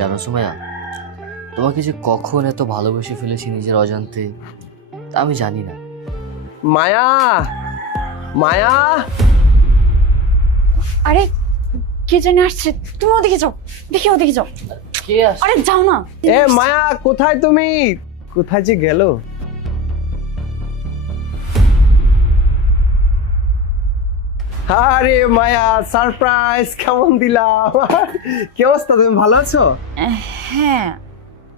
জানো সুমাইয়া, তোমাকে যে কখন এত ভালোবেসে ফেলেছি নিজের অজান্তে তা আমি জানি না। মায়া, মায়া, আরে কে জানি আসছে, তুমি ওদিকে যাও, দেখি ওদিকে যাও। কে আসছে? আরে যাও না। এ মায়া, কোথায় তুমি? কোথায় যে গেল? আরে মায়া, সারপ্রাইজ কেমন দিলাম? কি অবস্থা, তুমি ভালো আছো? হ্যাঁ,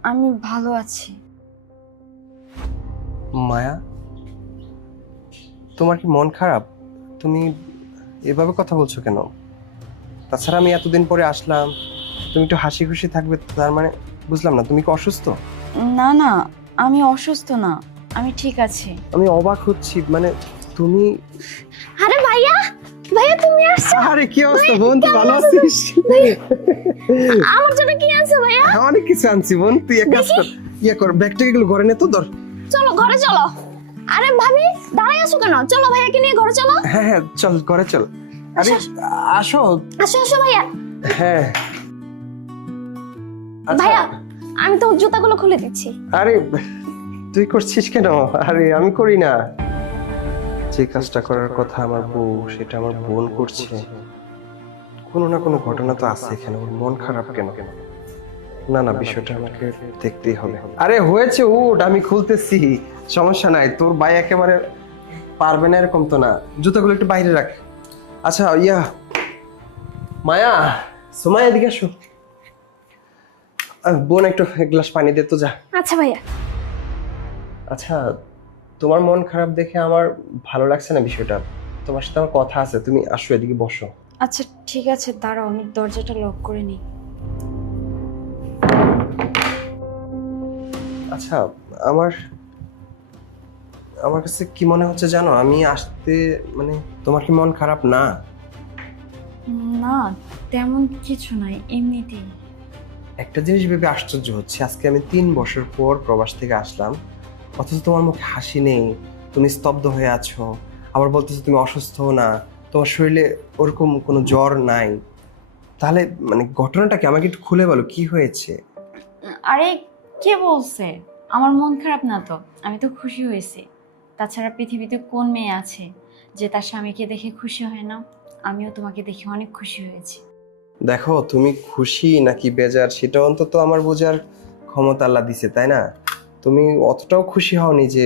আমি ভালো আছি। মায়া, তোমার কি মন খারাপ? তুমি এভাবে কথা বলছো কেন? তাছাড়া আমি এতদিন পরে আসলাম, তুমি একটু হাসি খুশি থাকবে, তার মানে বুঝলাম না, তুমি কি অসুস্থ? না না, আমি অসুস্থ না, আমি ঠিক আছি। আমি অবাক হচ্ছি, মানে তুমি। আরে ভাইয়া, ভাইয়া তুমি আসছো? আরে কি অবস্থা বোন, তুই ভালো আছিস? আমার জন্য কি আনছো ভাইয়া? অনেক কিছু আনছি বোন, তুই এক কাজ কর, ব্যাগটা এগুলো ঘরে নে তো, ধর। চলো ঘরে চলো। আরে ভাবি দাঁড়াই আছো কেন? চলো ভাইয়াকে নিয়ে ঘরে চলো। হ্যাঁ হ্যাঁ, চল ঘরে চল। আরে আসো। আসো আসো ভাইয়া। হ্যাঁ আচ্ছা। ভাইয়া আমি তো জুতাগুলো খুলে দিচ্ছি। আরে তুই করছিস কেন? আরে আমি করি না। যে কাজটা করার কথা আমার বউ, সেটা আমার বোন করছে। কোনো না কোনো ঘটনা তো আছে এখানে, ওর মন খারাপ কেন? না না, বিষয়টা আমাকে দেখতেই হবে। আরে হয়েছে, উঠ, আমি খুলতেছি, সমস্যা নাই। তোর ভাই একেবারে পারবে না এরকম তো না। জুতাগুলো একটু বাইরে রাখ। আচ্ছা মায়া, সুমাইয়া এদিকে আসো। বোন একটু এক গ্লাস পানি দে তো, যা। আচ্ছা ভাইয়া। আচ্ছা, তোমার মন খারাপ দেখে আমার ভালো লাগছে না বিষয়টা। তোমার সাথে আমার কথা আছে, তুমি আসো এদিকে বসো। আচ্ছা ঠিক আছে, দাঁড়াও আমি দরজাটা লক করে নিই। আচ্ছা, আমার আমার কাছে কি মনে হচ্ছে জানো, আমি আসতে, মানে তোমার কি মন খারাপ না? না তেমন কিছু নাই, এমনিতেই। একটা জিনিস ভেবে আশ্চর্য হচ্ছে, আজকে আমি 3 বছর পর প্রবাস থেকে আসলাম, অথচ তোমার মুখে হাসি নেই, তুমি স্তব্ধ হয়ে আছো। আবার বলতেছো তুমি অসুস্থ না, তোমার শরীরে ওরকম কোনো জ্বর নাই। তাহলে মানে ঘটনাটা কি, আমাকে একটু খুলে বলো, কি হয়েছে? আরে কে বলছে আমার মন খারাপ না? তো আমি তো খুশি হয়েছি। তাছাড়া পৃথিবীতে কোন মেয়ে আছে যে তার স্বামীকে দেখে খুশি হয় না? আমিও তোমাকে দেখে অনেক খুশি হয়েছি। দেখো, তুমি খুশি নাকি বেজার সেটা অন্তত আমার বোঝার ক্ষমতা আল্লাহ দিছে, তাই না? তুমি অতটাও খুশি হওনি যে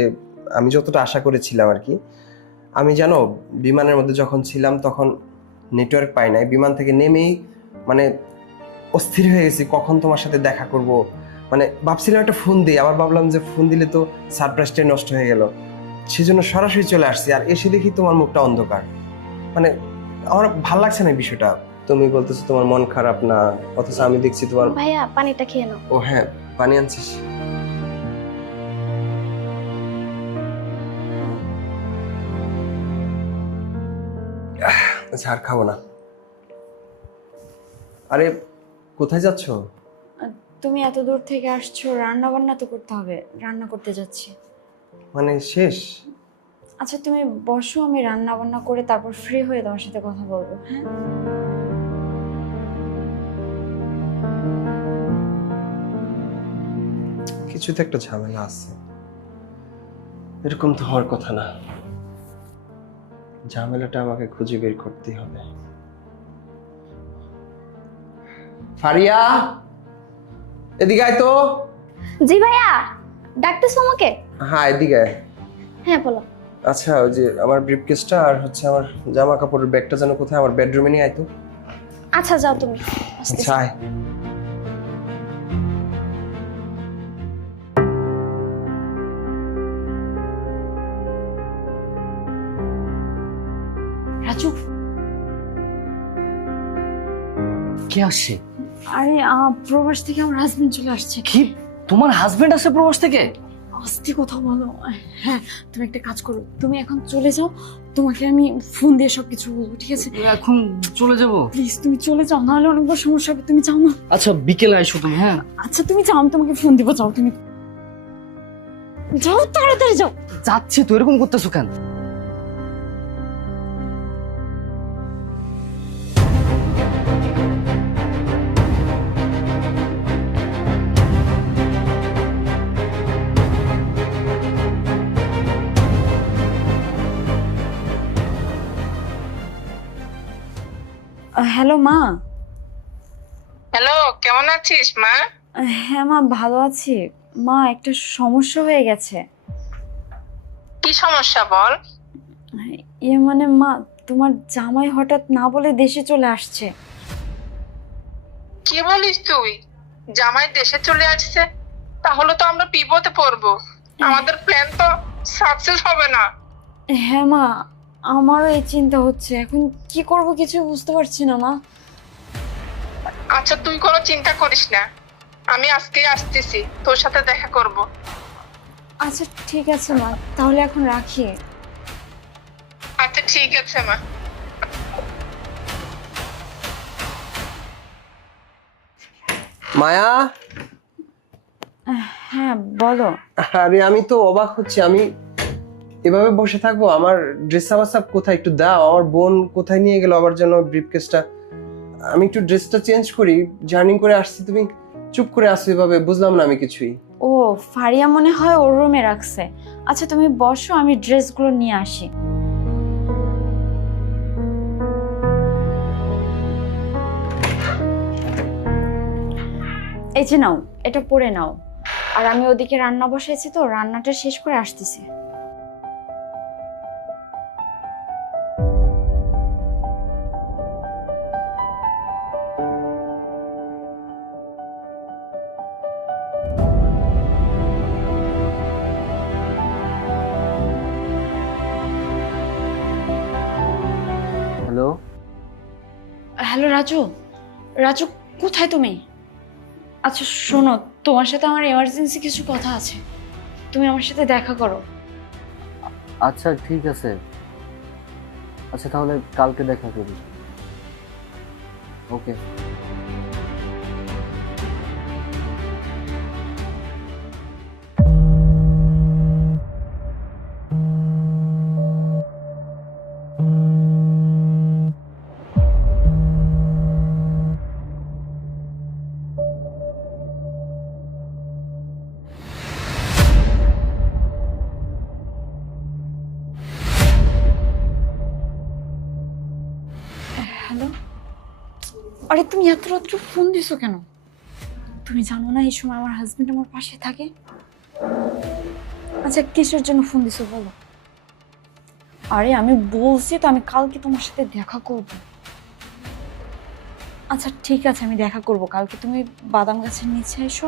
আমি যতটা আশা করেছিলাম আর কি। আমি জানো, বিমানের মধ্যে যখন ছিলাম তখন নেটওয়ার্ক পাই নাই, বিমান থেকে নেমেই মানে অস্থির হয়ে গেছি কখন তোমার সাথে দেখা করব। মানে ভাবছিলাম একটা ফোন দিই, আবার ভাবলাম যে ফোন দিলে তো সারপ্রাইজটাই নষ্ট হয়ে গেল, সেজন্য সরাসরি চলে আসছি। আর এসে দেখি তোমার মুখটা অন্ধকার, মানে আমার ভালো লাগছে না বিষয়টা। তুমি বলতেছো তোমার মন খারাপ না, অথচ আমি দেখছি তোমার। ভাইয়া পানিটা খেয়ে নাও। ও হ্যাঁ, পানি আনছিস? আচ্ছা, আর খাবো না। আরে কোথায় যাচ্ছো? তুমি এত দূর থেকে আসছো, রান্না বান্না তো করতে হবে, রান্না করতে যাচ্ছি। মানে শেষ? আচ্ছা তুমি বসো, আমি রান্না বান্না করে তারপর ফ্রি হয়ে তোমার সাথে কথা বলবো। হ্যাঁ কিছুতে একটা ঝামেলা আছে, এরকম তো হওয়ার কথা না। ঝামেলাটা আমাকে খুঁজে বের করতেই হবে। ফারিয়া, এদিকে আয় তো। জি ভাইয়া, ডাকতেছো আমাকে? হ্যাঁ এদিকে আয়। হ্যাঁ বলো। আচ্ছা, ওই যে আমার ব্রিফকেসটা আর হচ্ছে আমার জামা কাপড়ের ব্যাগটা যেন কোথায়, আমার বেডরুমে নিয়ে আয় তো। আচ্ছা যাও তুমি। আচ্ছা আয়। রাজু, কে আসছে? আরে প্রবাস থেকে আমার হাজবেন্ড চলে আসছে। কি, তোমার হাজবেন্ড আসছে প্রবাস থেকে? আস্তে কথা বলো। হ্যাঁ তুমি একটা কাজ করো, তুমি এখন চলে যাও, তোমাকে আমি ফোন দিয়ে সবকিছু বলবো, ঠিক আছে? এখন চলে যাব? প্লিজ তুমি চলে যাও, নাহলে অনেক বড় সমস্যা হবে। তুমি যাও না? আচ্ছা বিকেলে আইসো তুমি। হ্যাঁ আচ্ছা তুমি যাও, আমি তোমাকে ফোন দিব, যাও তুমি, যাও তাড়াতাড়ি যাও। যাচ্ছে তো, এরকম করতেছো কেন? হ্যালো মা। হ্যালো, কেমন আছিস মা? হ্যাঁ মা, ভালো আছি। মা, একটা সমস্যা হয়ে গেছে। কি সমস্যা বল? মানে মা, তোমার জামাই হঠাৎ না বলে দেশে চলে আসছে। কি বলিস তুই? জামাই দেশে চলে আসছে? তাহলে তো আমরা বিপদে পড়বো। আমাদের প্ল্যান তো সাকসেস হবে না। হ্যাঁ মা, আমারও এই চিন্তা হচ্ছে। এখন কি করব কিছু বুঝতে পারছি না মা। আচ্ছা, তুই কোনো চিন্তা করিস না, আমি আজকে আসতেছি, তোর সাথে দেখা করব। আচ্ছা ঠিক আছে মা, তাহলে এখন রাখি। আচ্ছা ঠিক আছে মা। মায়া, হ্যাঁ বলো। আরে আমি তো অবাক হচ্ছি, আমি এভাবে বসে থাকবো? আমার ড্রেস আপ কোথায় একটু দাও। আমার বোন কোথায় নিয়ে গেল আবার যেন ব্রিফকেসটা। আমি একটু ড্রেসটা চেঞ্জ করি, জার্নি করে আসছি, তুমি চুপ করে আসো এভাবে, বুঝলাম না আমি কিছুই। ও, ফারিয়া মনে হয় ওর রুমে রাখছে। আচ্ছা তুমি বসো, আমি ড্রেসগুলো নিয়ে আসি। এই যে নাও, এটা পরে নাও। আর আমি ওদিকে রান্না বসাইছি, তো রান্নাটা শেষ করে আসতেছি। হ্যালো। হ্যালো রাজু। রাজু, কোথায় তুমি? আচ্ছা শোনো, তোমার সাথে আমার এমার্জেন্সি কিছু কথা আছে, তুমি আমার সাথে দেখা করো। আচ্ছা ঠিক আছে। আচ্ছা তাহলে কালকে দেখা করি। ওকে। হ্যালো। আরে তুমি এত রাত্রে ফোন দিছো কেন? তুমি জানো না এই সময় আমার হাজবেন্ড আমার পাশে থাকে? আচ্ছা কিসের জন্য ফোন দিছো বলো? আরে আমি বলছি তো, আমি কালকে তোমার সাথে দেখা করব। আচ্ছা ঠিক আছে, আমি দেখা করব কালকে। তুমি বাদাম গাছের নিচে এসো,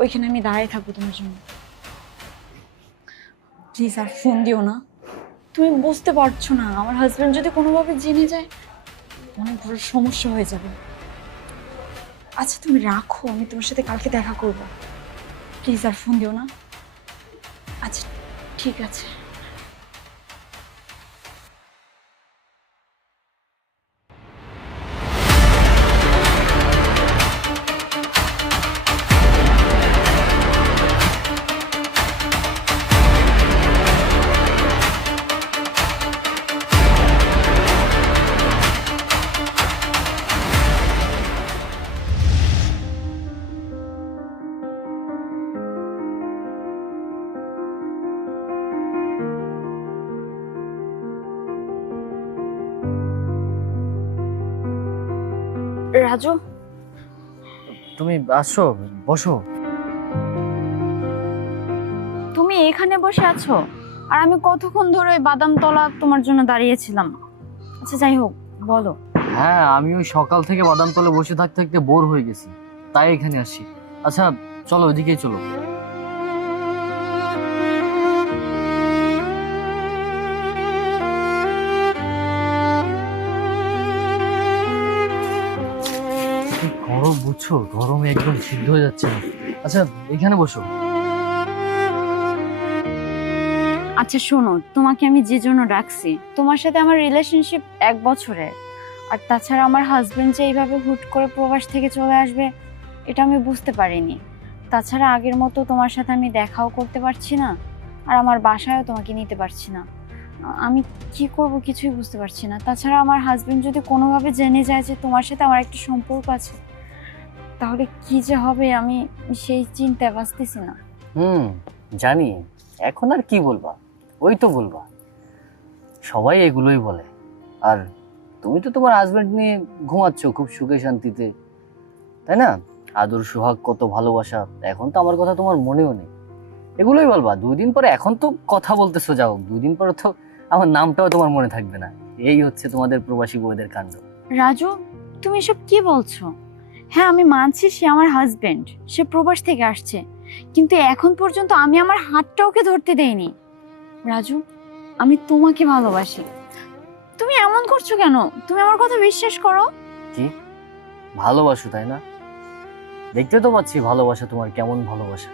ওইখানে আমি দাঁড়িয়ে থাকবো তোমার জন্য। প্লিজ আর ফোন দিও না। তুমি বুঝতে পারছো না, আমার হাজবেন্ড যদি কোনোভাবে জেনে যায় অনেক বড় সমস্যা হয়ে যাবে। আচ্ছা তুমি রাখো, আমি তোমার সাথে কালকে দেখা করব। প্লিজ আর ফোন দিও না। আচ্ছা ঠিক আছে। রাজু, তুমি আসো, বসো। তুমি এখানে বসে আছো আর আমি কতক্ষণ ধরে ওই বাদাম তলা তোমার জন্য দাঁড়িয়েছিলাম। আচ্ছা যাই হোক, বলো। হ্যাঁ, আমি ওই সকাল থেকে বাদাম তলে বসে থাকতে থাকতে বোর হয়ে গেছি, তাই এখানে আসি। আচ্ছা চলো, ওইদিকেই চলো। কি গরম বুঝছো, গরমে একদম সিদ্ধ হয়ে যাচ্ছে না। আচ্ছা এখানে বসো। আচ্ছা শোনো, তোমাকে আমি যে জন্য ডাকছি, তোমার সাথে আমার রিলেশনশিপ 1 বছরের। আর তাছাড়া আমার হাজবেন্ড যে এইভাবে হুট করে প্রবাস থেকে চলে আসবে, এটা আমি বুঝতে পারিনি। তাছাড়া আগের মতো তোমার সাথে আমি দেখাও করতে পারছি না, আর আমার বাসায়ও তোমাকে নিতে পারছি না। আমি কি করব কিছুই বুঝতে পারছি না। তাছাড়া আমার হাজবেন্ড যদি কোনোভাবে জেনে যায় যে তোমার সাথে আমার একটা সম্পর্ক আছে, তাহলে কি যে হবে, আমি সেই চিন্তায় বাঁচতেছি না। জানি, এখন আর কি বলবা, ওই তো বলবা, সবাই এগুলোই বলে। আর তুমি তো তোমার হাজবেন্ড নিয়ে ঘুমাচ্ছ খুব সুখে শান্তিতে, তাই না? আদর সোহাগ কত ভালোবাসা, এখন তো আমার কথা তোমার মনেও নেই। এগুলোই বলবা 2 দিন পরে, এখন তো কথা বলতেছো যাও, 2 দিন পরে তো আমার নামটাও তোমার মনে থাকবে না। এই হচ্ছে তোমাদের প্রবাসী বউদের কাণ্ড। রাজু, তুমি এসব কি বলছো? হ্যাঁ, আমি মানছি সে আমার হাজবেন্ড, সে প্রবাস থেকে আসছে, কিন্তু এখন পর্যন্ত আমি আমার হাতটা ওকে ধরতে দেইনি। রাজু, আমি তোমাকে ভালোবাসি। তুমি এমন করছো কেন? তুমি আমার কথা বিশ্বাস করো। কি ভালোবাসো, তাই না? দেখতে তো পাচ্ছি ভালোবাসা তোমার, কেমন ভালোবাসা।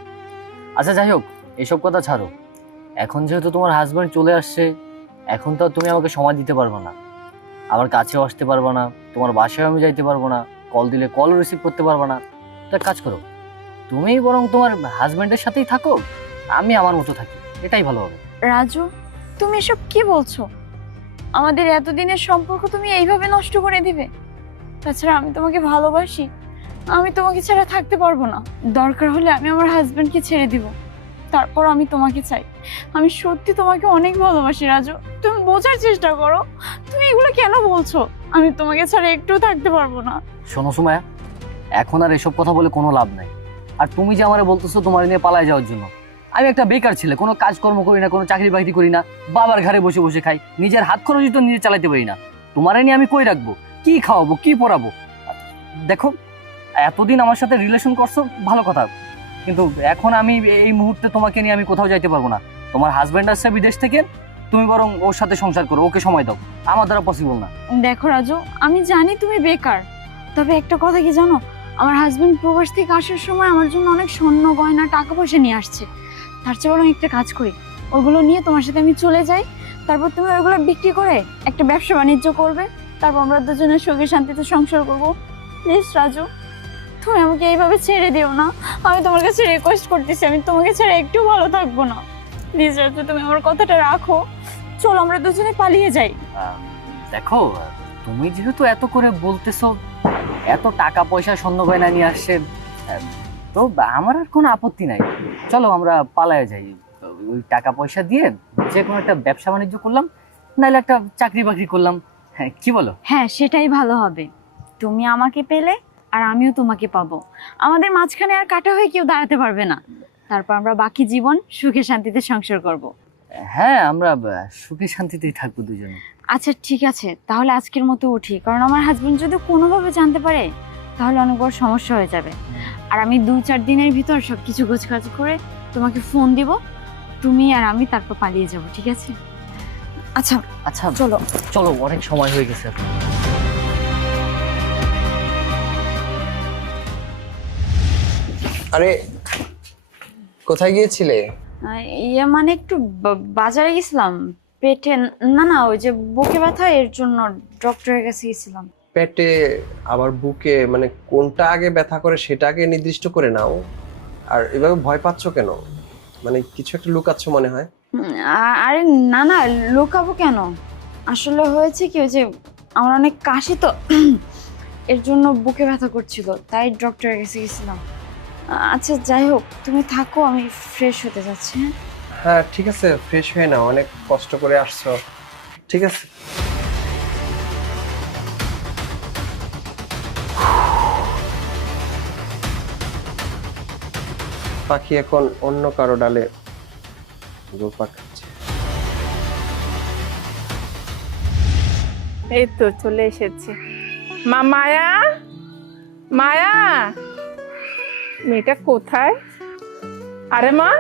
আচ্ছা যাই হোক, এসব কথা ছাড়ো। এখন যেহেতু তোমার হাজবেন্ড চলে আসছে, এখন তো আর তুমি আমাকে সময় দিতে পারবে না, আমার কাছেও আসতে পারবে না, তোমার বাসায় আমি যাইতে পারবো না, কল দিলে কল রিসিভ করতে পারবে না। তো এক কাজ করো, তুমি বরং তোমার হাজবেন্ডের সাথেই থাকো, আমি আমার মতো থাকি, এটাই ভালো হবে। রাজু, তুমি এসব কি বলছো? আমাদের এতদিনের সম্পর্ক তুমি এইভাবে নষ্ট করে দিবে? তাছাড়া আমি তোমাকে ভালোবাসি, আমি তোমাকে ছাড়া থাকতে পারবো না। দরকার হলে আমি আমার হাজবেন্ডকে ছেড়ে দিব, তারপর আমি তোমাকে চাই। আমি সত্যি তোমাকে অনেক ভালোবাসি রাজু, তুমি বোঝার চেষ্টা করো। তুমি এগুলো কেন বলছো? আমি তোমাকে ছাড়া একটুও থাকতে পারবো না। শোনো সুমায়া, এখন আর এসব কথা বলে কোনো লাভ নাই। আর তুমি যে আমারে বলতেছো তোমার নিয়ে পালায় যাওয়ার জন্য, আমি একটা বেকার ছেলে, কোনো কাজকর্ম করি না, কোনো চাকরি বাকরি করি না, বাবার ঘরে বসে বসে খাই, নিজের হাত খরচই তো নিজে চালাতে পারি না। তোমারে নিয়ে আমি কই রাখবো, কি খাওয়াবো, কি পড়াবো? দেখো, এতদিন আমার সাথে রিলেশন করছো ভালো কথা, কিন্তু এখন আমি এই মুহূর্তে তোমাকে নিয়ে আমি কোথাও যাইতে পারবো না। তোমার হাজবেন্ড আসছে বিদেশ থেকে, তুমি বরং ওর সাথে সংসার করো, ওকে সময় দাও, আমার দ্বারা পসিবল না। দেখো রাজু, আমি জানি তুমি বেকার, তবে একটা কথা কি জানো, আমার হাজবেন্ড প্রবাস থেকে আসার সময় আমার জন্য অনেক স্বর্ণ গয়না টাকা পয়সা নিয়ে আসছে। তার চেয়ে বরং একটা কাজ করি, ওগুলো নিয়ে তোমার সাথে আমি চলে যাই, তারপর তুমি ওইগুলো বিক্রি করে একটা ব্যবসা বাণিজ্য করবে, তারপর আমরা দুজনে সুখে শান্তিতে সংসার করবো। প্লিজ রাজু, তুমি আমাকে এইভাবে ছেড়ে দিও না। আমি তোমার কাছে রিকোয়েস্ট করতেছি, আমি তোমাকে ছাড়া একটু ভালো থাকবো না। প্লিজ রাজু, তুমি আমার কথাটা রাখো, চলো আমরা দুজনে পালিয়ে যাই। দেখো, তুমি যেহেতু এত করে বলতেছো, এত টাকা পয়সা স্বর্ণ গয়না নিয়ে আসছে, তো আমার আর কোনো আপত্তি নাই। চলো আমরা পালায়ে যাই, ওই টাকা পয়সা দিয়ে যে কোনো একটা ব্যবসা বাণিজ্য করলাম, নাহলে একটা চাকরি বাকরি করলাম। হ্যাঁ, কি বলো? হ্যাঁ, সেটাই ভালো হবে। তুমি আমাকে পেলে আর আমিও তোমাকে পাবো, আমাদের মাঝখানে আর কাটা হয়ে কেউ দাঁড়াতে পারবে না। তারপর আমরা বাকি জীবন সুখে শান্তিতে সংসার করব। হ্যাঁ, আমরা সুখে শান্তিতেই থাকবো দুজনে। আচ্ছা ঠিক আছে, তাহলে আজকের মতো উঠি, কারণ আমার হাজবেন্ড যদি কোনোভাবে জানতে পারে তাহলে অনেক বড় সমস্যা হয়ে যাবে। আর আমি 2-4 দিনের ভিতর সবকিছু গোছগাছ করে তোমাকে ফোন দিব, তুমি আর আমি তারপর পালিয়ে যাব, ঠিক আছে? আচ্ছা আচ্ছা চলো। চলো, অনেক সময় হয়ে গেছে। আরে কোথায় গিয়েছিলে? ইয়ে মানে একটু বাজারে গেছিলাম, পেটে না না ওই যে বুকে ব্যথা, এর জন্য ডক্টরের কাছে গেছিলাম। পেটে আবার বুকে, মানে কোনটা আগে ব্যথা করে সেটা আগে নির্দিষ্ট করে নাও। আর এভাবে ভয় পাচ্ছ কেন? মানে কিছু একটা লুকাচ্ছ মনে হয়। আরে না না, লুকাবো কেন? আসলে হয়েছে কি, ওই যে আমার অনেক কাশি তো, এর জন্য বুকে ব্যথা করছিল, তাই ডক্টরের কাছে গেছিলাম। আচ্ছা যাই হোক, তুমি থাকো, আমি ফ্রেশ হতে যাচ্ছি। হ্যাঁ হ্যাঁ ঠিক আছে, ফ্রেশ হয়ে নাও, অনেক কষ্ট করে আসছো। ঠিক আছে। পাখি এখন অন্য কারো ডালে ঘুরপাক খাচ্ছে। এই তো চলে এসেছে। মা মায়া, মায়া, মেয়েটা কোথায়? আরে মা,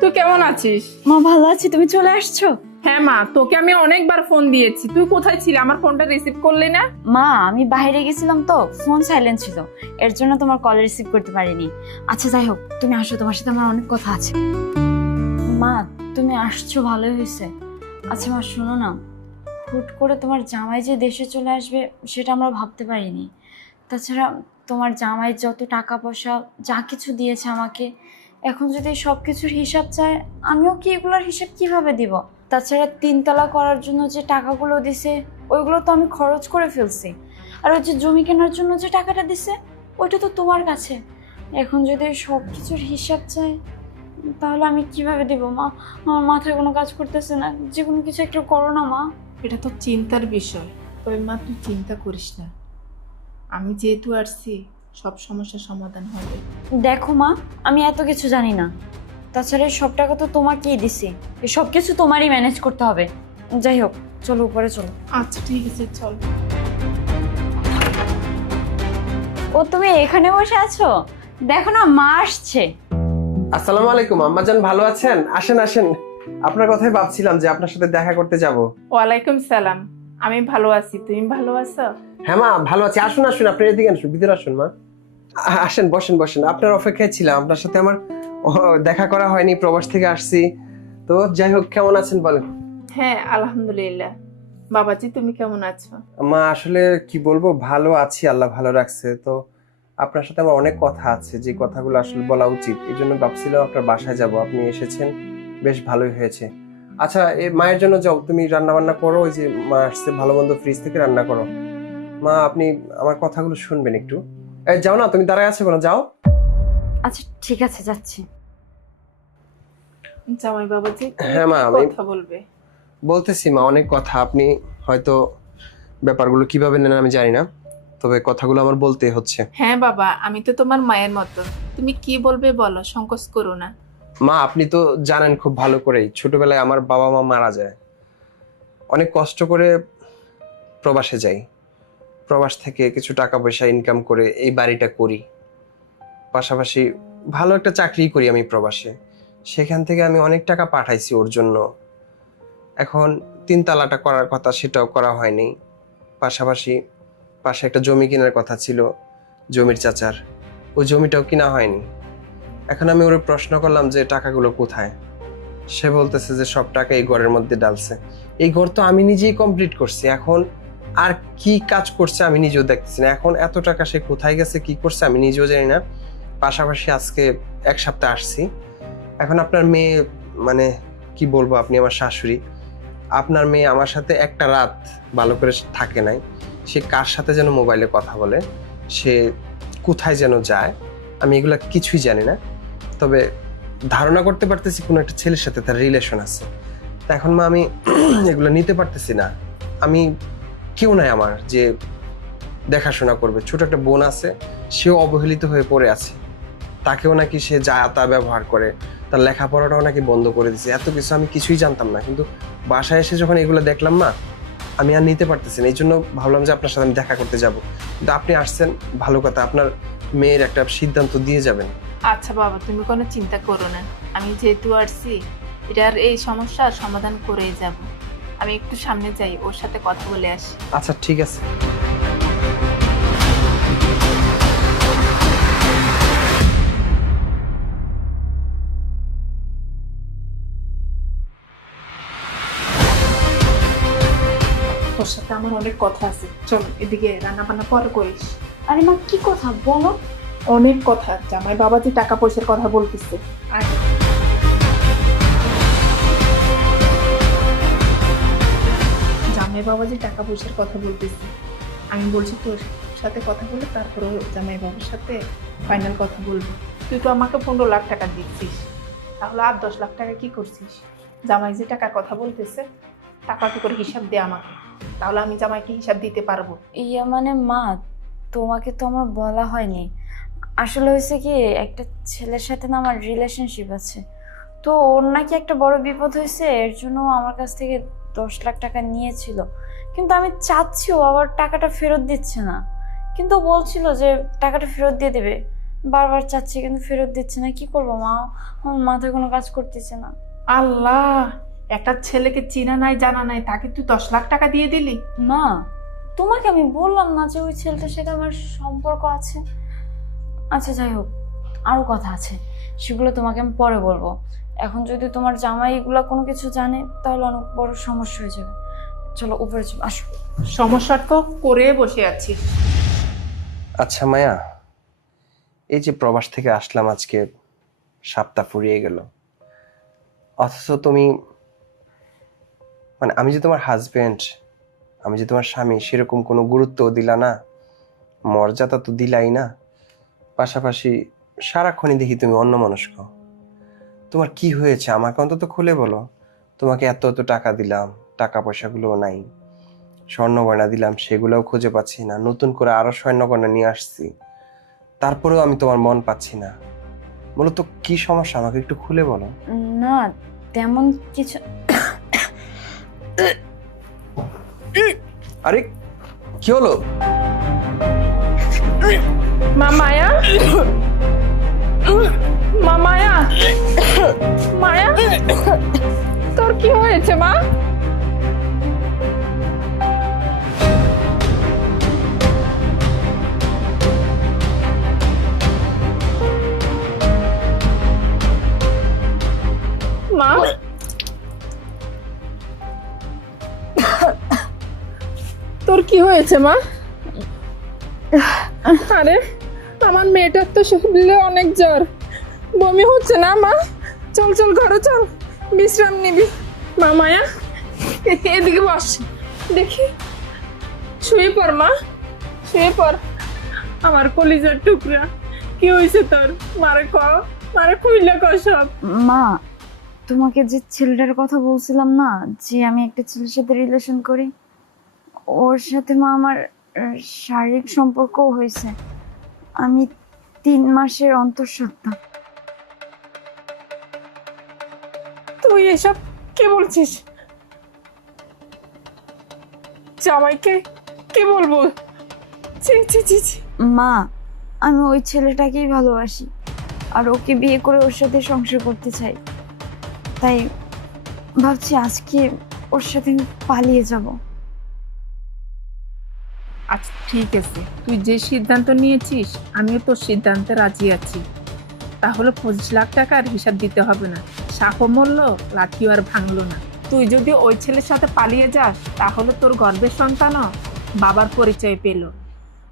তুই কেমন আছিস? মা ভালো আছি, তুমি চলে আসছো? হ্যাঁ মা, তোকে আমি অনেকবার ফোন দিয়েছি, তুই কোথায় ছিলি? আমার ফোনটা রিসিভ করলি না? মা আমি বাইরে গেছিলাম তো, ফোন সাইলেন্ট ছিল, এর জন্য তোমার কল রিসিভ করতে পারিনি। আচ্ছা যাই হোক, তুমি আসো, তোমার সাথে আমার অনেক কথা আছে। মা তুমি আসছো, ভালোই হয়েছে। আচ্ছা মা শোনো না, হুট করে তোমার জামাই যে দেশে চলে আসবে সেটা আমরা ভাবতে পারিনি। তাছাড়া তোমার জামাই যত টাকা পয়সা যা কিছু দিয়েছে আমাকে, এখন যদি সব কিছুর হিসাব চায়, আমিও কি এগুলোর হিসাব কিভাবে দিব? তাছাড়া 3 তলা করার জন্য যে টাকাগুলো দিছে ওইগুলো তো আমি খরচ করে ফেলছি, আর ওই যে জমি কেনার জন্য যে টাকাটা দিছে ওইটা তো তোমার কাছে। এখন যদি সব কিছুর হিসাব চাই তাহলে আমি কিভাবে দিব? মা আমার মাথায় কোনো কাজ করতেছে না, যে কোনো কিছু একটু করো না মা। এটা তো চিন্তার বিষয়, তবে মা তুই চিন্তা করিস না, আমি যেহেতু আসছি সব সমস্যার সমাধান হবে। দেখো মা, আমি এত কিছু জানি না। তাছাড়া এই সব টাকা তো তোমাকেই দিছি, এই সব কিছু তোমারই ম্যানেজ করতে হবে। যাই হোক, চলো উপরে চলো। আচ্ছা ঠিক আছে, চল। ও তুমি এখানে বসে আছো? দেখো না, মা আসছে। আসসালামু আলাইকুম আম্মাজান, ভালো আছেন? আসেন আসেন, আপনার কথাই ভাবছিলাম যে আপনার সাথে দেখা করতে যাব। ওয়ালাইকুম সালাম, আমি ভালো আছি, তুমি ভালো আছো? হ্যাঁ মা, ভালো আছি। আসুন আসুন, আপনি এদিকে আসুন, ভিতরে আসুন মা। আসেন, বসেন বসেন, আপনার অপেক্ষায় ছিলাম। আপনার সাথে আমার দেখা করা হয়নি, প্রবাস থেকে আসছি তো। যাই হোক, কেমন আছেন বলেন? হ্যাঁ আলহামদুলিল্লাহ। বাবাজি তুমি কেমন আছো? মা আসলে কি বলবো, ভালো আছি, আল্লাহ ভালো রাখছে। তো আপনার সাথে আমার অনেক কথা আছে, যে কথাগুলো আসলে বলা উচিত, এই জন্য ভাবছিলাম আপনার বাসায় যাব। আপনি এসেছেন, বেশ ভালোই হয়েছে। আচ্ছা, এই মায়ের জন্য যাও, তুমি রান্না বান্না করো। ওই যে মা আসছে, ভালো মন্দ ফ্রিজ থেকে রান্না করো। মা আপনি আমার কথাগুলো শুনবেন একটু। এই যাও না, তুমি দাঁড়ায় আছো কেন? যাও। আচ্ছা ঠিক আছে, যাচ্ছি। জামাই বাবাজি তুমি হ্যাঁ মা, কি আমি কথা বলবে? বলতেছি মা, অনেক কথা। আপনি হয়তো ব্যাপারগুলো কিভাবে নেন আমি জানি না, তবে কথাগুলো আমার বলতেই হচ্ছে। হ্যাঁ বাবা, আমি তো তোমার মায়ের মতো, তুমি কি বলবে বলো, সংকোচ করো না। মা আপনি তো জানেন খুব ভালো করেই, ছোটবেলায় আমার বাবা মা মারা যায়। অনেক কষ্ট করে প্রবাসে যাই, প্রবাস থেকে কিছু টাকা পয়সা ইনকাম করে এই বাড়িটা করি। পাশাপাশি ভালো একটা চাকরি করি আমি প্রবাসে। সেখান থেকে আমি অনেক টাকা পাঠাইছি ওর জন্য। এখন 3 তালাটা করার কথা, সেটাও করা হয়নি। পাশাপাশি পাশে একটা জমি কেনার কথা ছিল জমির চাচার, ওই জমিটাও কিনা হয়নি। এখন আমি ওর প্রশ্ন করলাম যে টাকাগুলো কোথায়। সে বলতেছে যে সব টাকা এই ঘরের মধ্যে ডালছে। এই ঘর তো আমি নিজেই কমপ্লিট করছি, এখন আর কি কাজ করছে আমি নিজেও দেখতেছি না। এখন এত টাকা সে কোথায় গেছে, কি করছে আমি নিজেও জানি না। পাশাপাশি আজকে 1 সপ্তাহ আসছি। এখন আপনার মেয়ে, মানে কি বলবো, আপনি আমার শাশুড়ি, আপনার মেয়ে আমার সাথে একটা রাত ভালো করে থাকে নাই। সে কার সাথে যেন মোবাইলে কথা বলে, সে কোথায় যেন যায়, আমি এগুলা কিছুই জানি না। তবে ধারণা করতে পারতেছি কোনো একটা ছেলের সাথে তার রিলেশন আছে। তা এখন মা আমি এগুলো নিতে পারতেছি না। আমি কেউ নাই আমার যে দেখাশোনা করবে। ছোট একটা বোন আছে, সেও অবহেলিত হয়ে পড়ে আছে। তাকেও নাকি সে যা তা ব্যবহার করে, তার লেখাপড়াটাও নাকি বন্ধ করে দিছে। এত কিছু আমি কিছুই জানতাম না, কিন্তু বাসায় এসে যখন এগুলো দেখলাম না, আমি আর নিতে পারতেছি না। এই জন্য ভাবলাম যে আপনার সাথে আমি দেখা করতে যাব। কিন্তু আপনি আসছেন, ভালো কথা, আপনার মেয়ের একটা সিদ্ধান্ত দিয়ে যাবেন। আচ্ছা বাবা, তুমি কোনো চিন্তা করো না, আমি যেহেতু আসছি এটার এই সমস্যার সমাধান করেই যাব। আমি একটু সামনে যাই, ওর সাথে কথা বলে আসি। আচ্ছা ঠিক আছে। তোর সাথে আমার অনেক কথা আছে, চল এদিকে, রান্না বান্না পরে করিস। আরে মা, কি কথা বলো? অনেক কথা, জামাই বাবাজি টাকা পয়সার কথা বলতেছে। আয়। জামাই বাবাজি টাকা পয়সার কথা বলতেছে, আমি বলছি তোর সাথে কথা বলে তারপরে জামাই বাবার সাথে ফাইনাল কথা বলবো। তুই তো আমাকে 15 লাখ টাকা দিচ্ছিস, তাহলে আর 10 লাখ টাকা কি করছিস? জামাই যে টাকার কথা বলতেছে, টাকা কি করে হিসাব দে আমাকে, তাহলে আমি জামাইকে হিসাব দিতে পারবো। ইয়া মানে মা, তোমাকে তো আমার বলা হয়নি। আসলে হয়েছে কি, একটা ছেলের সাথে না আমার রিলেশনশিপ আছে, তো ওর নাকি একটা বড় বিপদ হয়েছে, এর জন্য ও আমার কাছ থেকে 10 লাখ টাকা নিয়েছিল। কিন্তু আমি চাচ্ছি, ও আবার টাকাটা ফেরত দিচ্ছে না। কিন্তু ও বলছিল যে টাকাটা ফেরত দিয়ে দেবে, বারবার চাচ্ছি কিন্তু ফেরত দিচ্ছে না। কি করবো মা, আমার মাথায় কোনো কাজ করতেছে না। আল্লাহ, একটা ছেলেকে চিনা নাই জানা নাই, তাকে তুই 10 লাখ টাকা দিয়ে দিলি? মা, তোমাকে আমি বললাম না যে ওই ছেলেটার সাথে আমার সম্পর্ক আছে? আচ্ছা যাই হোক, আরো কথা আছে, সেগুলো তোমাকে আমি পরে বলবো। এখন যদি তোমার জামাই এগুলো কোনো কিছু জানে, তাহলে অনেক বড় সমস্যা হয়ে যাবে। চলো উপরে চলো, আসো। সমস্যার তো করে বসে আছি। আচ্ছা মায়া, এই যে প্রবাস থেকে আসলাম, আজকে 1 সপ্তাহ ফুরিয়ে গেল, অথচ তুমি, মানে আমি যে তোমার হাজবেন্ড, আমি যে তোমার স্বামী, সেরকম কোনো গুরুত্ব দিলা না, মর্যাদা তো দিলাই না। পাশাপাশি সারাক্ষণই দেখি তুমি অন্যমনস্ক। তোমার কি হয়েছে আমাকে অন্তত খুলে বলো। তোমাকে এত এত টাকা দিলাম, টাকা পয়সাগুলো নাই। স্বর্ণ গয়না দিলাম, সেগুলোও খুঁজে পাচ্ছি না। নতুন করে আরো স্বর্ণ গয়না নিয়ে আসছি, তারপরেও আমি তোমার মন পাচ্ছি না। মূলত কি সমস্যা আমাকে একটু খুলে বলো। না তেমন কিছু। আরে কি হলো? মা মায়া, মা মায়া, মায়া, তোর কি হয়েছে মা? মা, তোর কি হয়েছে মা? আরে আমার মেয়েটার তো শরীরে অনেক জ্বর, বমি হচ্ছে না মা? চল চল ঘরে চল, বিশ্রাম নিবি। মা মায়া, এদিকে বস, দেখি। শুয়ে পড় মা, শুয়ে পড়। আমার কলিজার টুকরা, কি হয়েছে তোর? মারে ক, মারে খুইলে ক সব। মা, তোমাকে যে ছেলেটার কথা বলছিলাম না, যে আমি একটা ছেলের সাথে রিলেশন করি, ওর সাথে মা আমার শারীরিক সম্পর্কও হয়েছে। আমি 3 মাসের অন্তঃসত্ত্বা। তুই এসব কি বলছিস? জামাইকে কি বলবো? ছি ছি ছি ছি। মা, আমি ওই ছেলেটাকেই ভালোবাসি, আর ওকে বিয়ে করে ওর সাথে সংসার করতে চাই। তাই ভাবছি আজকে ওর সাথে আমি পালিয়ে যাব। আচ্ছা ঠিক আছে, তুই যে সিদ্ধান্ত নিয়েছিস আমিও তোর সিদ্ধান্তে রাজি আছি। তাহলে 25 লাখ টাকার হিসাব দিতে হবে না। সাপও মরল, লাঠিও আর ভাঙলো না। তুই যদি ওই ছেলের সাথে পালিয়ে যাস, তাহলে তোর গর্ভের সন্তানও বাবার পরিচয় পেল।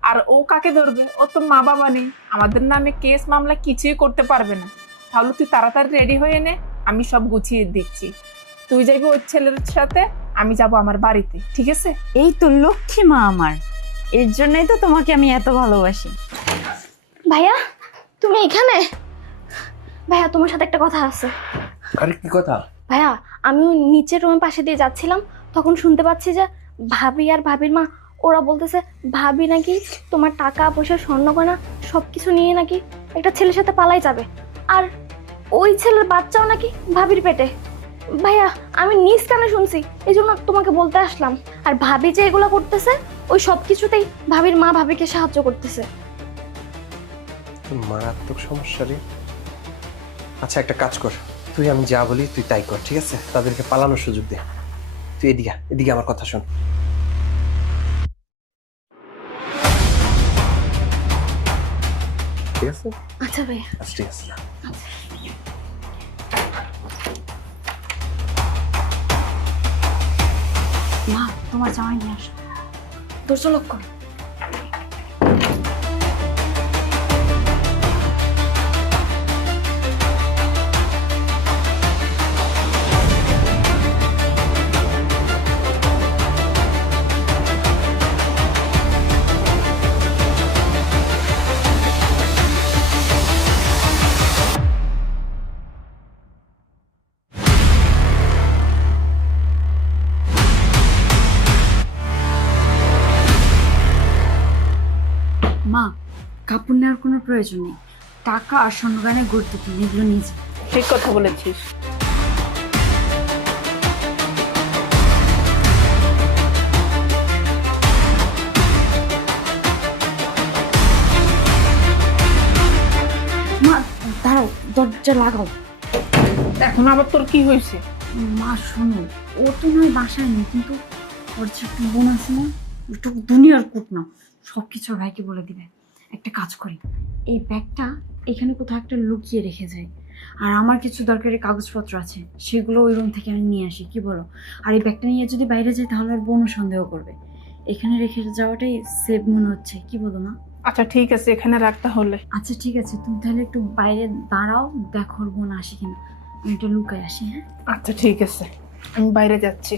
আর ও কাকে ধরবে? ও তো মা বাবা নেই, আমাদের নামে কেস মামলা কিছুই করতে পারবে না। তাহলে তুই তাড়াতাড়ি রেডি হয়ে নে, আমি সব গুছিয়ে দিচ্ছি। তুই যাবি ওই ছেলের সাথে, আমি যাব আমার বাড়িতে, ঠিক আছে? এই তো লক্ষ্মী মা আমার, এর জন্যই তো তোমাকে আমি এত ভালোবাসি। ভাইয়া, তুমি এখানে? ভাইয়া, তোমার সাথে একটা কথা আছে। আরে কি কথা? ভাইয়া, আমিও নিচের রুমের পাশে দিয়ে যাচ্ছিলাম, তখন শুনতে পাচ্ছি যে ভাবি আর ভাবির মা ওরা বলতেছে ভাবি নাকি তোমার টাকা পয়সা স্বর্ণ গয়না সবকিছু নিয়ে নাকি একটা ছেলের সাথে পালাই যাবে, আর ওই ছেলের বাচ্চাও নাকি ভাবির পেটে। ভাইয়া, আমি নিজ কানে শুনছি, এই জন্য তোমাকে বলতে আসলাম। আর ভাবি যে এগুলো করতেছে, ওই সব কিছুতেই ভাবির মা ভাবিকে সাহায্য করতেছে। মারাত্মক সমস্যা রে। আচ্ছা একটা কাজ কর, তুই আমি যা বলি তুই তাই কর, ঠিক আছে? তাদেরকে পালানোর সুযোগ দে। তুই এদিকে এদিকে আমার কথা শোন। ঠিক আছে? আচ্ছা ভাইয়া। আচ্ছা ঠিক আছে। মা, তোমার জামাই নিয়ে আসো। ধৈর্য লক্ষ্য। মা, কাপড় নেওয়ার কোনো প্রয়োজন নেই, টাকা আর স্বর্ণ গয়না গুরুত্বপূর্ণ, এগুলো নিয়ে যাও। ঠিক কথা বলেছিস। মা দাঁড়াও, দরজা লাগাও। এখন আবার তোর কি হয়েছে? মা শোনো, ও তো নয় বাসায় নেই, কিন্তু ওর যে একটা বোন আছে না, একটু দুনিয়ার কুট না, সব কিছু ওর ভাইকে বলে দিবে। একটা কাজ করি, এই ব্যাগটা এখানে কোথাও একটা লুকিয়ে রেখে যাই, আর আমার কিছু দরকারি কাগজপত্র আছে, সেগুলো ওই রুম থেকে আমি নিয়ে আসি, কি বলো? আর এই ব্যাগটা নিয়ে যদি বাইরে যাই, তাহলে আর বোনও সন্দেহ করবে। এখানে রেখে যাওয়াটাই সেভ মনে হচ্ছে, কি বলো মা? আচ্ছা ঠিক আছে, এখানে রাখতে হলে। আচ্ছা ঠিক আছে, তুমি তাহলে একটু বাইরে দাঁড়াও, দেখো ওর বোন আসে কিনা, আমি একটু লুকাই আসি। হ্যাঁ আচ্ছা ঠিক আছে, আমি বাইরে যাচ্ছি।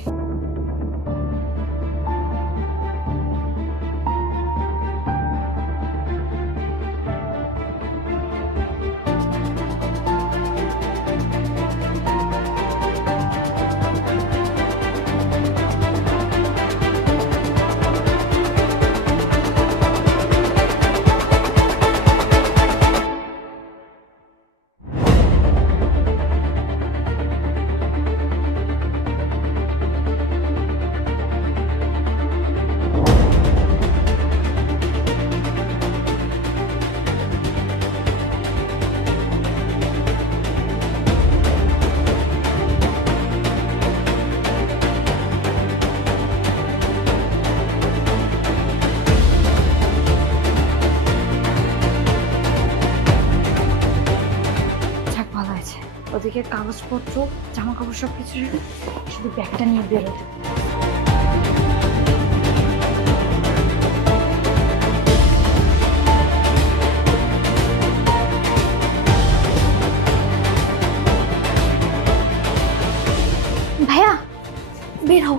ওদিকে কাগজপত্র জামা কাপড় সব কিছু রেখে শুধু ব্যাগটা নিয়ে বেরোতে। ভাইয়া বের হও,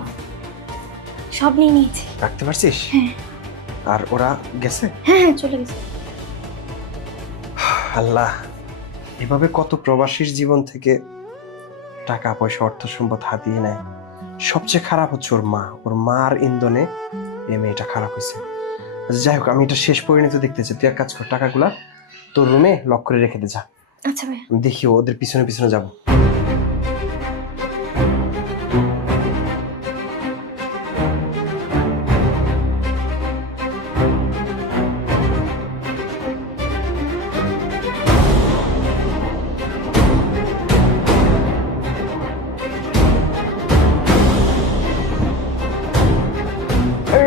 সব নিয়ে নিয়েছি। রাখতে পারছিস? আর ওরা গেছে? হ্যাঁ হ্যাঁ চলে গেছে। আল্লাহ, এভাবে কত প্রবাসীর জীবন থেকে টাকা পয়সা অর্থ সম্পদ হাতিয়ে নেয়। সবচেয়ে খারাপ হচ্ছে ওর মা। ওর মার ইন্ধনে এই মেয়েটা খারাপ হয়েছে। আচ্ছা যাই হোক, আমি এটা শেষ পরিণতি দেখতে চাই। তুই এক কাজ কর, টাকাগুলা তোর রুমে লক করে রেখে দে যা। আচ্ছা ভাইয়া। আমি দেখি ওদের পিছনে পিছনে যাবো।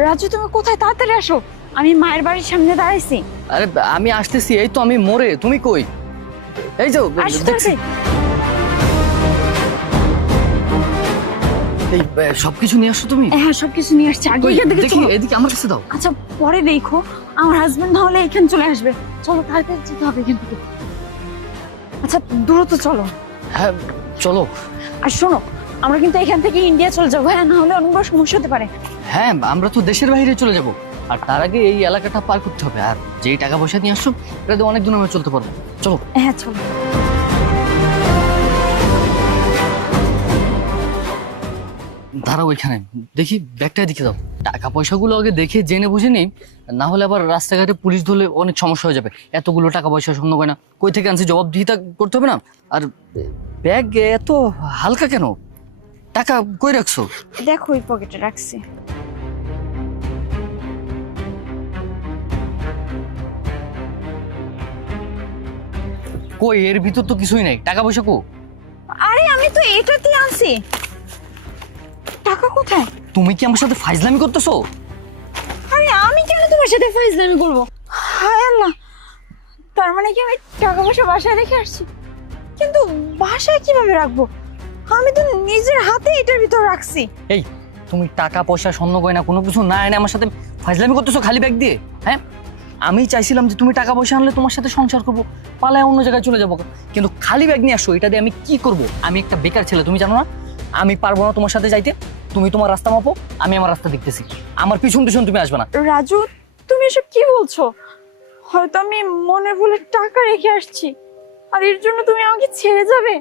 রাজু তুমি কোথায়? তাড়াতাড়ি আসো, আমি মায়ের বাড়ির সামনে দাঁড়াইছি। আরে আমি আসতেছি, এই তো আমি মোড়ে, তুমি কই? এই যে আসো দেখছি। এই সবকিছু নিয়ে আসো তুমি? হ্যাঁ সবকিছু নিয়ে আসছি, আগে কই, এখান থেকে দেখি চলো। এদিকে আমার কাছে দাও। আচ্ছা পরে দেখো, আমার হাজবেন্ড না হলে এখানে চলে আসবে। চলো তাড়াতাড়ি যেতে হবে এখান থেকে। আচ্ছা দ্রুত চলো। হ্যাঁ চলো। আর শোনো, আমরা কিন্তু এখান থেকে ইন্ডিয়া চলে যাবো, হ্যাঁ না হলে অনেক বড় সমস্যা হতে পারে। হ্যাঁ আমরা তো দেশের বাইরে চলে যাব, আর তার আগে এই এলাকাটা পার করতে হবে। আর যেই টাকা পয়সা নিয়ে আসছো এটা অনেক দিন আমরা চলতে পারবো। চলো। হ্যাঁ চলো। দাঁড়াও এখানে, দেখি ব্যাগটা দিকে দাও। টাকা পয়সাগুলো আগে দেখে জেনে বুঝে নেই, না হলে আবার রাস্তাঘাটে পুলিশ ধরলে অনেক সমস্যা হয়ে যাবে। এতগুলো টাকা পয়সা স্বর্ণ গয়না কই থেকে আনছি জবাবদিহিতা করতে হবে না? আর ব্যাগ এত হালকা কেন? টাকা কই রাখছো? দেখো ওই পকেটে রাখছি। কই এর ভিতর তো কিছুই নেই, টাকা পয়সা কো? আরে আমি তো এটাতেই আনছি, টাকা কোথায়? তুমি কি আমার সাথে ফাইজলামি করতেছো? আরে আমি কেন তোমার সাথে ফাইজলামি করবো? হায় আল্লাহ, তার মানে কি আমি টাকা পয়সা বাসায় রেখে আসছি? কিন্তু বাসায় কিভাবে রাখবো? আমি তো নিজের হাতে এটার ভিতর রাখছি। এই তুমি টাকা পয়সা স্বর্ণ গয়না কোনো কিছু না এনে আমার সাথে ফাইজলামি করতেছো খালি ব্যাগ দিয়ে? হ্যাঁ আমি চাইছিলাম যে তুমি টাকা পয়সা আনলে তোমার সাথে সংসার করবো, পালায় অন্য জায়গায় চলে যাবো, কিন্তু খালি ব্যাগ নিয়ে আসো। এটা দিয়ে আমি কি করব? আমি একটা বেকার ছেলে, তুমি জানো না? আমি পারবো না তোমার সাথে যাইতে। তুমি তোমার রাস্তা মাপো, আমি আমার রাস্তা দেখতেছি। আমার পিছন পিছন তুমি আসবে না। রাজু তুমি এসব কি বলছো? হয়তো আমি মনে ভুলে টাকা রেখে আসছি, আর এর জন্য তুমি আমাকে ছেড়ে যাবে?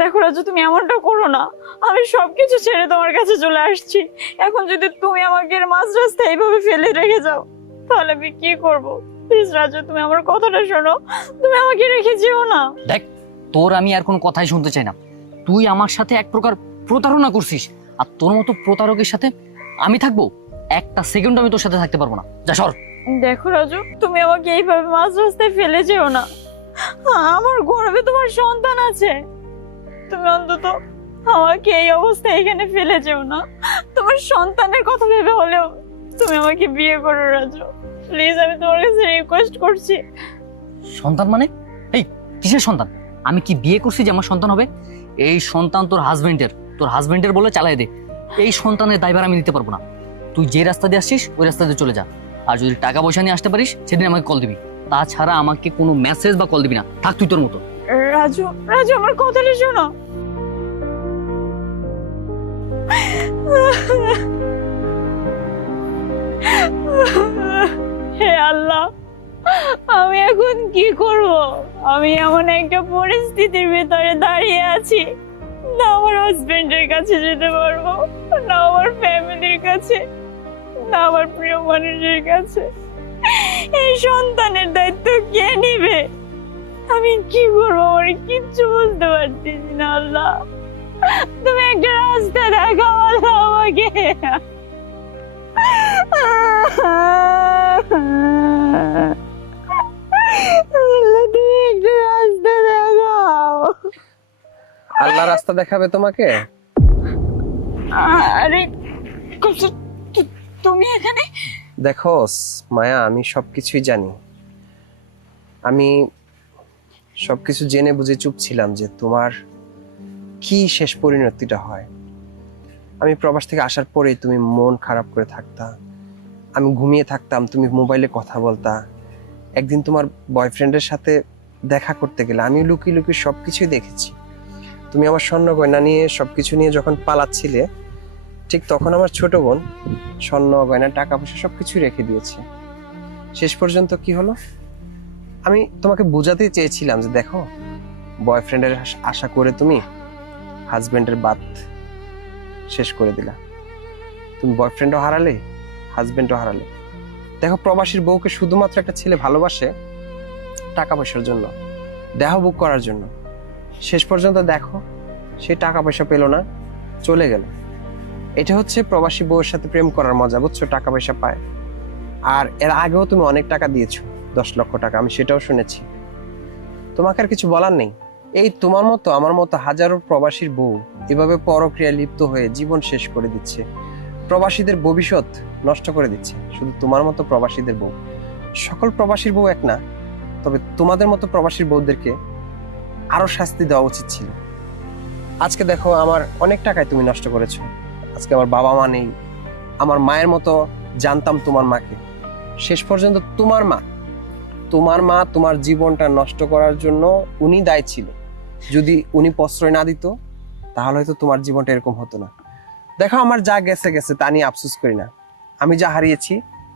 দেখো রাজু তুমি এমনটা করো না, আমি সবকিছু ছেড়ে তোমার কাছে চলে আসছি। এখন যদি তুমি আমাকে মাঝ রাস্তায় এইভাবে ফেলে রেখে যাও তাহলে আমি কি করব? প্লিজ রাজু তুমি আমার কথাটা শোনো, তুমি আমাকে রেখে যেও না। দেখ তোর আমি আর কোনো কথাই শুনতে চাই না। তুই আমার সাথে এক প্রকার প্রতারণা করছিস, আর তোর মতো প্রতারকের সাথে আমি থাকবো? একটা সেকেন্ড আমি তোর সাথে থাকতে পারবো না। যা সর। দেখো রাজু তুমি আমাকে এইভাবে মাঝ রাস্তায় ফেলে যেও না, আমার গর্ভে তোমার সন্তান আছে। তুমি অন্তত আমাকে এই অবস্থায় এখানে ফেলে যেও না। তোমার সন্তানের কথা ভেবে হলেও তুমি আমাকে বিয়ে করো রাজু, প্লিজ আমি তোমার কাছে রিকোয়েস্ট করছি। সন্তান মানে? এই কিসের সন্তান? আমি কি বিয়ে করছি যে আমার সন্তান হবে? এই সন্তান তোর হাজবেন্ডের বলে চালাই দে। এই সন্তানের দায়ভার আমি নিতে পারবো না। তুই যে রাস্তা দিয়ে আসছিস ওই রাস্তা দিয়ে চলে যা, আর যদি টাকা পয়সা নিয়ে আসতে পারিস সেদিন আমাকে কল দিবি। তাছাড়া আমাকে কোনো মেসেজ বা কল দিবি না। থাক তুই তোর মতো। রাজু রাজু আমার কথাটা শোনো। হে আল্লাহ, আমি এখন কি করব? আমি এমন একটা পরিস্থিতির ভিতরে দাঁড়িয়ে আছি, না আমার হাজবেন্ডের কাছে যেতে পারবো, না আমার ফ্যামিলির কাছে, না আমার প্রিয় মানুষের কাছে। এই সন্তানের দায়িত্ব কে নিবে? আমি কি করবো? আমার কিচ্ছু বুঝতে পারতেছি না। আল্লাহ তুমি একটা রাস্তা দেখাও আল্লাহ আমাকে। আল্লাহ তুমি একটা রাস্তা দেখাও। আল্লাহ রাস্তা দেখাবে তোমাকে? আরে তুমি এখানে? দেখো মায়া, আমি সবকিছুই জানি। আমি সবকিছু জেনে বুঝে চুপ ছিলাম যে তোমার কি শেষ পরিণতিটা হয়। আমি প্রবাস থেকে আসার পরেই তুমি মন খারাপ করে থাকতা, আমি ঘুমিয়ে থাকতাম, তুমি মোবাইলে কথা বলতা। একদিন তোমার বয়ফ্রেন্ডের সাথে দেখা করতে গেলে আমি লুকিয়ে লুকিয়ে সবকিছুই দেখেছি। তুমি আমার স্বর্ণ গয়না নিয়ে সবকিছু নিয়ে যখন পালাচ্ছিলে, ঠিক তখন আমার ছোট বোন স্বর্ণ গয়না টাকা পয়সা সবকিছু রেখে দিয়েছে। শেষ পর্যন্ত কি হলো, আমি তোমাকে বোঝাতে চেয়েছিলাম যে দেখো, বয়ফ্রেন্ডের আশা করে তুমি হাজবেন্ডের বাত শেষ করে দিলা। তুমি বয়ফ্রেন্ডও হারালে, হাজবেন্ডও হারালে। দেখো, প্রবাসীর বউকে শুধুমাত্র একটা ছেলে ভালোবাসে টাকা পয়সার জন্য, দেহ বুক করার জন্য। শেষ পর্যন্ত দেখো, সে টাকা পয়সা পেল না, চলে গেল। এটা হচ্ছে প্রবাসী বউয়ের সাথে প্রেম করার মজা, বুঝছো? টাকা পয়সা পায়। আর এর আগেও তুমি অনেক টাকা দিয়েছো, 10 লক্ষ টাকা, আমি সেটাও শুনেছি। তোমাকে আর কিছু বলার নেই। এই তোমার মতো আমার মতো হাজারো প্রবাসীর বউ এভাবে পরক্রিয়ায় লিপ্ত হয়ে জীবন শেষ করে দিচ্ছে, প্রবাসীদের ভবিষ্যৎ নষ্ট করে দিচ্ছে। শুধু তোমার মতো প্রবাসীদের বউ, সকল প্রবাসীর বউ এক না, তবে তোমাদের মতো প্রবাসীর বউদেরকে আরো শাস্তি দেওয়া উচিত ছিল। আজকে দেখো, আমার অনেক টাকায় তুমি নষ্ট করেছো। আজকে আমার বাবা মা নেই, আমার মায়ের মতো জানতাম তোমার মাকে। শেষ পর্যন্ত তোমার মা তোমার জীবনটা নষ্ট করার জন্য উনি দায়ী ছিল। যদি উনি প্রশ্রয় না দিত, তাহলে হয়তো তোমার জীবনটা এরকম হতো না। দেখো, আমার যা গেছে গেছে, তা নিয়ে আফসোস করি না। আমি যা হারিয়েছি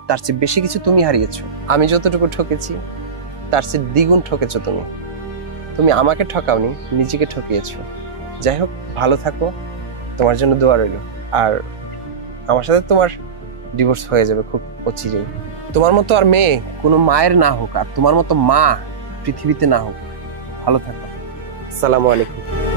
তার চেয়ে বেশি কিছু তুমি হারিয়েছো। আমি যতটুকু ঠকেছি তার চেয়ে দ্বিগুণ ঠকেছো তুমি। তুমি আমাকে ঠকাওনি, নিজেকে ঠকিয়েছো। যাই হোক, ভালো থাকো, তোমার জন্য দোয়া রইল। আর আমার সাথে তোমার ডিভোর্স হয়ে যাবে খুব অচিরেই। তোমার মতো আর মেয়ে কোনো মায়ের না হোক, আর তোমার মতো মা পৃথিবীতে না হোক। ভালো থাকো। আসসালামু আলাইকুম।